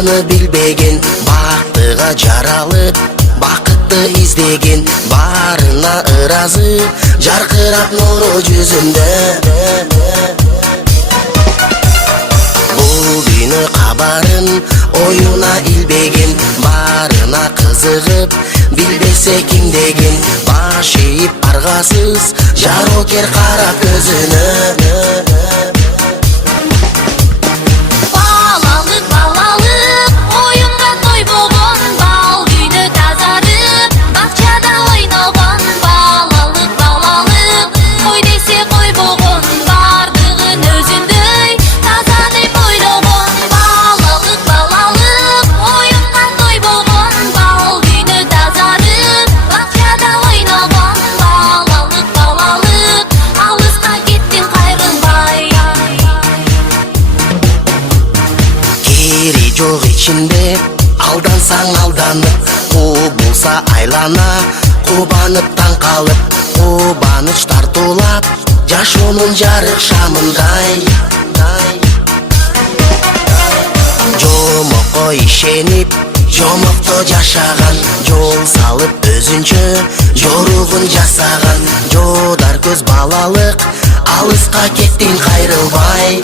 бардыгыны билбеген, бактыга жаралып бакытты издеген, барына ыразы жаркырап нуру жүзүндө. Бул дүйнө кабарын оюна илбеген, барына кызыгып билбесе ким деген, баш ийип аргасыз жарокер карап көзүнө. Жок ичинде алдансаң алданып, кубулса айлана, кубанып таң калып, кубаныч тартуулап жашоонун жарык шамындай. Жомокко ишенип, жомокто жашаган, жол салып өзүнчө жоругун жасаган, жодар көз балалык, алыска кеттин кайрылбай.